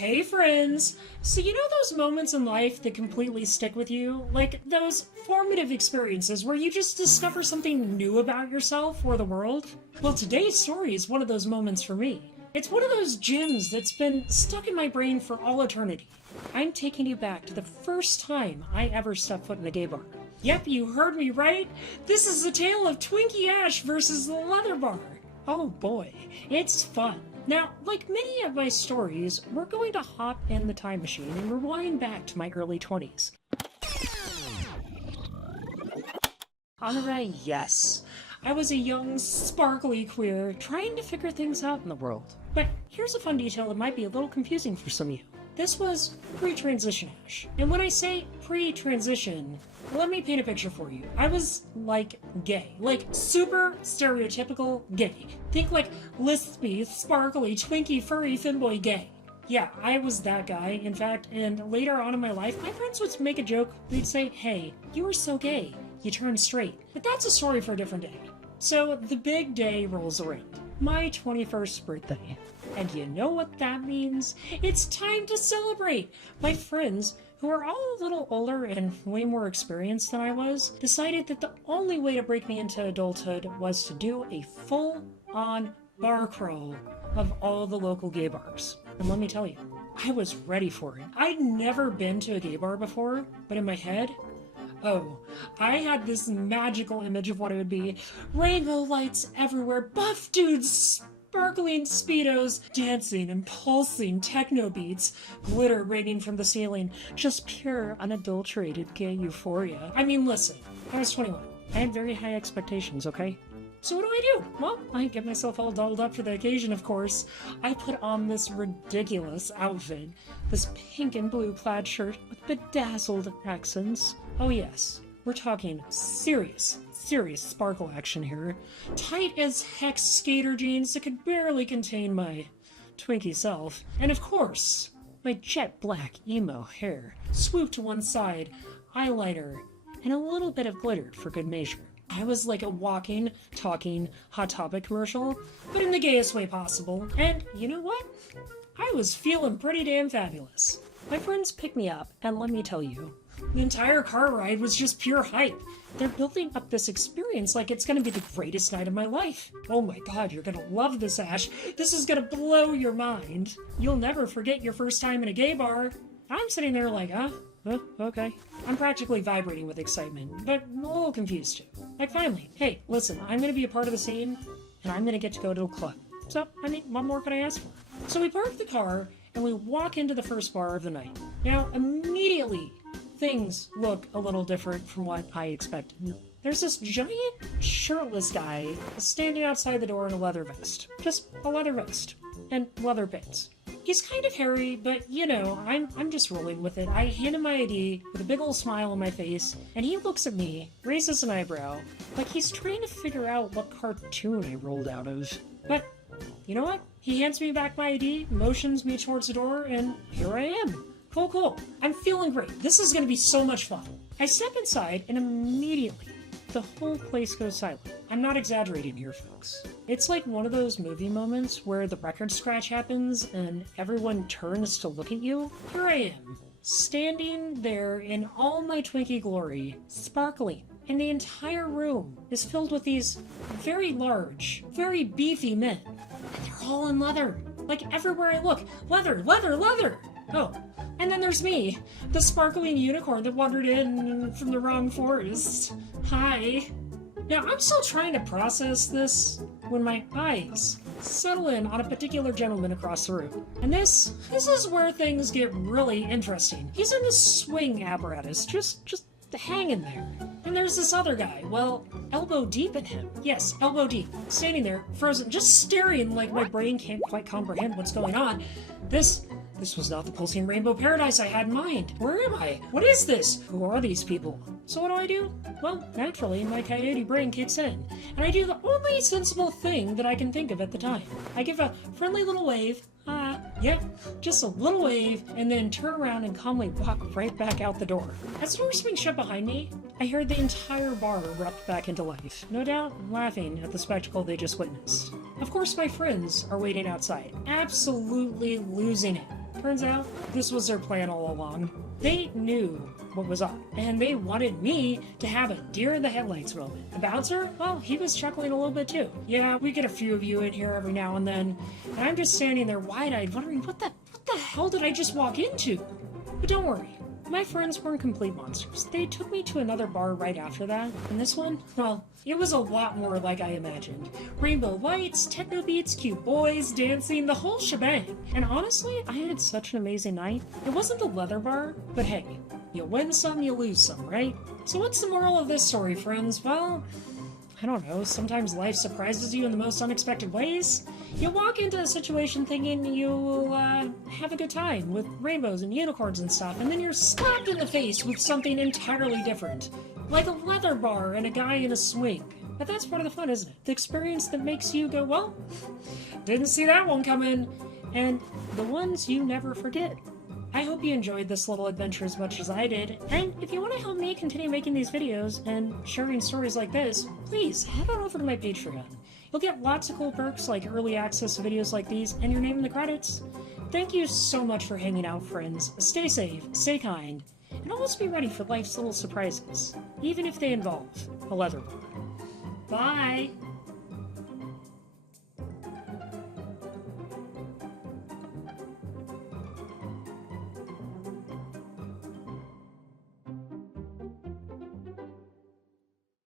Hey friends! So you know those moments in life that completely stick with you? Like those formative experiences where you just discover something new about yourself or the world? Well, today's story is one of those moments for me. It's one of those gems that's been stuck in my brain for all eternity. I'm taking you back to the first time I ever stepped foot in a gay bar. Yep, you heard me right. This is the tale of Twinky Ash versus the Leather Bar. Oh boy, it's fun. Now, like many of my stories, we're going to hop in the time machine and rewind back to my early 20s. Alright, yes. I was a young, sparkly queer trying to figure things out in the world. But here's a fun detail that might be a little confusing for some of you. This was pre-transition Ash. And when I say pre-transition, let me paint a picture for you. I was, like, gay. Like, super stereotypical gay. Think like lispy, sparkly, twinky, furry, femboy gay. Yeah, I was that guy, in fact, and later on in my life, my friends would make a joke. They'd say, hey, you were so gay, you turned straight. But that's a story for a different day. So, the big day rolls around. My 21st birthday. And you know what that means? It's time to celebrate! My friends, who are all a little older and way more experienced than I was, decided that the only way to break me into adulthood was to do a full-on bar crawl of all the local gay bars. And let me tell you, I was ready for it. I'd never been to a gay bar before, but in my head, oh, I had this magical image of what it would be. Rainbow lights everywhere, buff dudes, sparkling speedos, dancing and pulsing techno beats, glitter raining from the ceiling, just pure, unadulterated gay euphoria. I mean, listen, I was 21. I had very high expectations, okay? So what do? Well, I get myself all dolled up for the occasion, of course. I put on this ridiculous outfit, this pink and blue plaid shirt with bedazzled accents. Oh yes, we're talking serious sparkle action here. Tight as heck skater jeans that could barely contain my Twinkie self. And of course, my jet black emo hair, swooped to one side, eyeliner, and a little bit of glitter for good measure. I was like a walking, talking, Hot Topic commercial, but in the gayest way possible. And you know what? I was feeling pretty damn fabulous. My friends picked me up, and let me tell you, the entire car ride was just pure hype. They're building up this experience like it's gonna be the greatest night of my life. Oh my god, you're gonna love this, Ash. This is gonna blow your mind. You'll never forget your first time in a gay bar. I'm sitting there like, okay. I'm practically vibrating with excitement, but I'm a little confused too. Like, finally, hey, listen, I'm gonna be a part of the scene, and I'm gonna get to go to a club. So, I mean, what more could I ask for? So we park the car, and we walk into the first bar of the night. Now, immediately, things look a little different from what I expected. There's this giant, shirtless guy standing outside the door in a leather vest. Just a leather vest. And leather pants. He's kind of hairy, but, you know, I'm just rolling with it. I hand him my ID with a big old smile on my face, and he looks at me, raises an eyebrow, like he's trying to figure out what cartoon I rolled out of. But, you know what? He hands me back my ID, motions me towards the door, and here I am. Cool. I'm feeling great. This is gonna be so much fun. I step inside, and immediately, the whole place goes silent. I'm not exaggerating here, folks. It's like one of those movie moments where the record scratch happens and everyone turns to look at you. Here I am, standing there in all my Twinkie glory, sparkling, and the entire room is filled with these very large, very beefy men. And they're all in leather. Like, everywhere I look, leather! Oh, and then there's me, the sparkling unicorn that wandered in from the wrong forest. Hi. Now, I'm still trying to process this when my eyes settle in on a particular gentleman across the room. And this is where things get really interesting. He's in a swing apparatus, just hanging there. And there's this other guy, well, elbow deep in him. Yes, elbow deep. Standing there, frozen, just staring like my brain can't quite comprehend what's going on. This was not the pulsing rainbow paradise I had in mind. Where am I? What is this? Who are these people? So what do? Well, naturally, my coyote brain kicks in, and I do the only sensible thing that I can think of at the time. I give a friendly little wave, just a little wave, and then turn around and calmly walk right back out the door. As the door swings shut behind me, I heard the entire bar erupt back into life, no doubt laughing at the spectacle they just witnessed. Of course, my friends are waiting outside, absolutely losing it. Turns out, this was their plan all along. They knew what was up, and they wanted me to have a deer in the headlights moment. The bouncer, well, he was chuckling a little bit too. Yeah, we get a few of you in here every now and then, and I'm just standing there wide-eyed wondering what the hell did I just walk into? But don't worry. My friends weren't complete monsters. They took me to another bar right after that, and this one, well, it was a lot more like I imagined. Rainbow lights, techno beats, cute boys, dancing, the whole shebang. And honestly, I had such an amazing night. It wasn't the leather bar, but hey, you win some, you lose some, right? So what's the moral of this story, friends? Well, I don't know, sometimes life surprises you in the most unexpected ways. You walk into a situation thinking you'll have a good time with rainbows and unicorns and stuff, and then you're slapped in the face with something entirely different. Like a leather bar and a guy in a swing. But that's part of the fun, isn't it? The experience that makes you go, well, didn't see that one coming. And the ones you never forget. I hope you enjoyed this little adventure as much as I did, and if you want to help me continue making these videos and sharing stories like this, please head on over to my Patreon. You'll get lots of cool perks like early access to videos like these and your name in the credits. Thank you so much for hanging out, friends. Stay safe, stay kind, and always be ready for life's little surprises, even if they involve a leather bar. Bye!